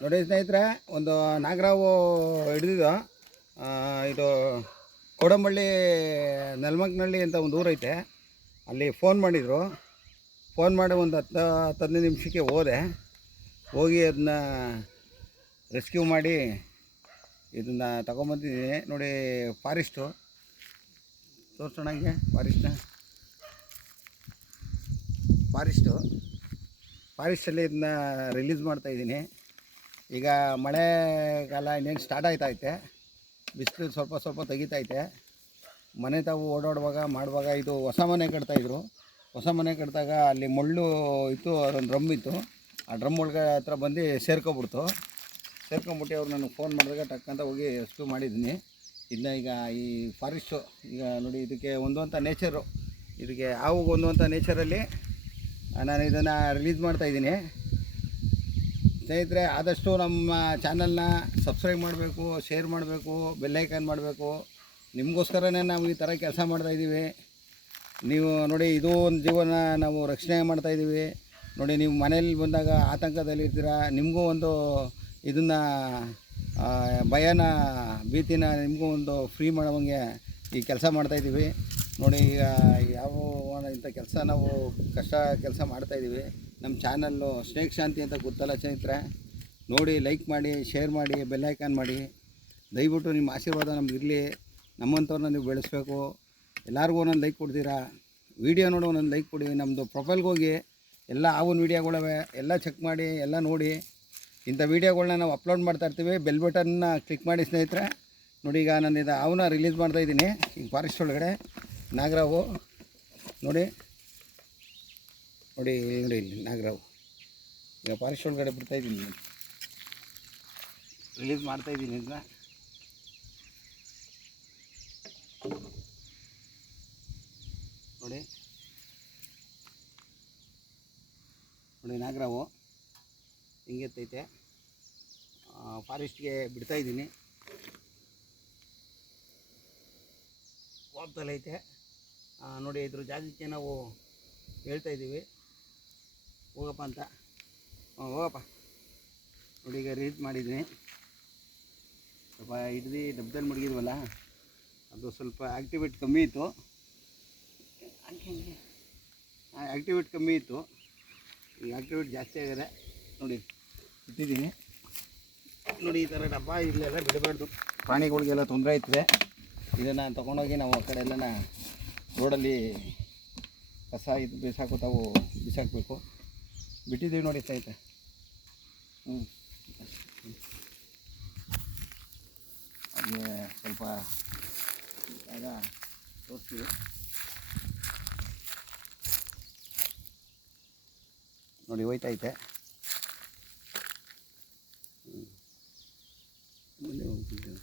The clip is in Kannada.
ನೋಡಿ ಸ್ನೇಹಿತರೆ, ಒಂದು ನಾಗರಾವು ಹಿಡಿದಿದ್ದು. ಇದು ಕೋಡಂಬಳ್ಳಿ ನೆಲಮಂಗನಹಳ್ಳಿ ಅಂತ ಒಂದು ಊರೈತೆ. ಅಲ್ಲಿ ಫೋನ್ ಮಾಡಿದರು. ಫೋನ್ ಮಾಡಿ ಒಂದು 10-15 ನಿಮಿಷಕ್ಕೆ ಹೋಗಿ ಅದನ್ನ ರೆಸ್ಕ್ಯೂ ಮಾಡಿ ಇದನ್ನು ತಗೊಂಬಂದಿದ್ದೀನಿ. ನೋಡಿ, ಫಾರೆಸ್ಟು ತೋರಿಸೋಣಂಗೆ ಫಾರೆಸ್ಟಲ್ಲಿ ಇದನ್ನ ರಿಲೀಸ್ ಮಾಡ್ತಾಯಿದ್ದೀನಿ. ಈಗ ಮಳೆಗಾಲ ಇನ್ನೇನು ಸ್ಟಾರ್ಟ್ ಆಯ್ತೈತೆ. ಬಿಸಿಲು ಸ್ವಲ್ಪ ತೆಗಿತೈತೆ. ಮನೆ ತಾವು ಮಾಡುವಾಗ ಇದು ಹೊಸ ಮನೆ ಕಟ್ತಾಯಿದ್ರು. ಹೊಸ ಮನೆ ಕಟ್ಟಿದಾಗ ಅಲ್ಲಿ ಮುಳ್ಳು ಇತ್ತು, ಅದೊಂದು ಡ್ರಮ್ ಇತ್ತು. ಆ ಡ್ರಮ್ ಒಳಗೆ ಹತ್ರ ಬಂದು ಸೇರ್ಕೊಂಬಿಟ್ಟು ಅವ್ರು ನನಗೆ ಫೋನ್ ಮಾಡಿದಾಗ ಟಕ್ಕಂತ ಹೋಗಿ ರೆಸ್ಕ್ಯೂ ಮಾಡಿದ್ದೀನಿ. ಇದನ್ನ ಈಗ ಈ ಫಾರೆಸ್ಟು ಈಗ ನೋಡಿ, ಇದಕ್ಕೆ ಹೊಂದುವಂಥ ನೇಚರು, ಇದಕ್ಕೆ ಹಾವಿಗೆ ಹೊಂದುವಂಥ ನೇಚರಲ್ಲಿ ನಾನು ಇದನ್ನು ರಿಲೀಸ್ ಮಾಡ್ತಾಯಿದ್ದೀನಿ. ಸ್ನೇಹಿತರೆ, ಆದಷ್ಟು ನಮ್ಮ ಚಾನಲ್ನ ಸಬ್ಸ್ಕ್ರೈಬ್ ಮಾಡಬೇಕು, ಶೇರ್ ಮಾಡಬೇಕು, ಬೆಲ್ಲೈಕನ್ ಮಾಡಬೇಕು. ನಿಮಗೋಸ್ಕರನೇ ನಾವು ಈ ಥರ ಕೆಲಸ ಮಾಡ್ತಾಯಿದ್ದೀವಿ. ನೀವು ನೋಡಿ, ಇದು ಒಂದು ಜೀವನ ನಾವು ರಕ್ಷಣೆ ಮಾಡ್ತಾಯಿದ್ದೀವಿ. ನೋಡಿ, ನೀವು ಮನೇಲಿ ಬಂದಾಗ ಆತಂಕದಲ್ಲಿರ್ತೀರ. ನಿಮಗೂ ಒಂದು ಇದನ್ನು ಭೀತಿನ ನಿಮಗೂ ಒಂದು ಫ್ರೀ ಮಾಡೋಂಗೆ ಈ ಕೆಲಸ ಮಾಡ್ತಾಯಿದ್ದೀವಿ. ನೋಡಿ, ಈಗ ಯಾವ ಇಂಥ ಕೆಲಸ ನಾವು ಕಷ್ಟ ಕೆಲಸ ಮಾಡ್ತಾಯಿದ್ದೀವಿ. ನಮ್ಮ ಚಾನಲ್ಲು ಸ್ನೇಕ್ ಶಾಂತಿ ಅಂತ ಗೊತ್ತಲ್ಲ ಸ್ನೇಹಿತರೆ. ನೋಡಿ, ಲೈಕ್ ಮಾಡಿ, ಶೇರ್ ಮಾಡಿ, ಬೆಲ್ಲೈಕಾನ್ ಮಾಡಿ. ದಯವಿಟ್ಟು ನಿಮ್ಮ ಆಶೀರ್ವಾದ ನಮಗಿರಲಿ. ನಮ್ಮಂಥವ್ರನ್ನ ನೀವು ಬೆಳೆಸಬೇಕು. ಎಲ್ಲರಿಗೂ ಒಂದೊಂದು ಲೈಕ್ ಕೊಡ್ತೀರಾ. ವೀಡಿಯೋ ನೋಡು, ಒಂದೊಂದು ಲೈಕ್ ಕೊಡಿ. ನಮ್ಮದು ಪ್ರೊಫೈಲ್ಗೆ ಹೋಗಿ ಎಲ್ಲ ಆವಿನ ವೀಡಿಯೋಗಳವೆ ಎಲ್ಲ ಚೆಕ್ ಮಾಡಿ, ಎಲ್ಲ ನೋಡಿ. ಇಂಥ ವೀಡಿಯೋಗಳನ್ನ ನಾವು ಅಪ್ಲೋಡ್ ಮಾಡ್ತಾಯಿರ್ತೀವಿ. ಬೆಲ್ ಬಟನ್ನ ಕ್ಲಿಕ್ ಮಾಡಿ ಸ್ನೇಹಿತರೆ. ನೋಡಿ, ಈಗ ನಾನು ಇದು ಅವನ್ನ ರಿಲೀಸ್ ಮಾಡ್ತಾಯಿದ್ದೀನಿ. ಈಗ ಫಾರೆಸ್ಟ್ ಒಳಗಡೆ ನಾಗರಾವು ನೋಡಿ ಇಲ್ಲಿ ನಾಗರಾವು ಈಗ ಫಾರೆಸ್ಟ್ ಒಳಗಡೆ ಬಿಡ್ತಾಯಿದ್ದೀನಿ, ರಿಲೀಸ್ ಮಾಡ್ತಾಯಿದ್ದೀನಿ. ಇದನ್ನ ನೋಡಿ ನಾಗರಾವು ಹಿಂಗೆತ್ತೈತೆ. ಫಾರೆಸ್ಟ್ಗೆ ಬಿಡ್ತಾಯಿದ್ದೀನಿ. ಹೋಗ್ತಲೈತೆ. ನೋಡಿ, ಇದ್ರ ಜಾಗಕ್ಕೆ ನಾವು ಹೇಳ್ತಾಯಿದ್ದೀವಿ ಹೋಗಪ್ಪ ಅಂತ. ಹೋಗಪ್ಪ. ನೋಡಿ, ಈಗ ರಿಲೀಸ್ ಮಾಡಿದ್ದೀನಿ. ಸ್ವಲ್ಪ ಹಿಡ್ದು ಡಬ್ಬದಲ್ಲಿ ಮಡಗಿದ್ವಲ್ಲ, ಅದು ಸ್ವಲ್ಪ ಆ್ಯಕ್ಟಿವೇಟ್ ಕಮ್ಮಿ ಇತ್ತು. ಈಗ ಆ್ಯಕ್ಟಿವೇಟ್ ಜಾಸ್ತಿ ಆಗಿದೆ. ನೋಡಿ, ಇಟ್ಟಿದ್ದೀನಿ. ನೋಡಿ, ಈ ಥರ ಡಬ್ಬ ಇಲ್ಲೆಲ್ಲ ಬಿಡಬಾರ್ದು. ಪ್ರಾಣಿಗಳಿಗೆಲ್ಲ ತೊಂದರೆ ಆಯ್ತದೆ. ಇದನ್ನು ತೊಗೊಂಡೋಗಿ ನಾವು ಆ ಕಡೆ ಎಲ್ಲ ರೋಡಲ್ಲಿ ಕಸ ಇದು ಬಿಸಾಕಬೇಕು. ಬಿಟ್ಟಿದ್ದೀವಿ ನೋಡಿ ಸ್ನೇಹಿತರೆ. ಹಾಗೆ ಸ್ವಲ್ಪ ಜಾಗ ತೋರಿಸ್ತೀವಿ. ನೋಡಿ, ಹೋಯ್ತೈತೆ. ಮುಂದೆ ಹೋಗ್ತಿದ್ದೆ.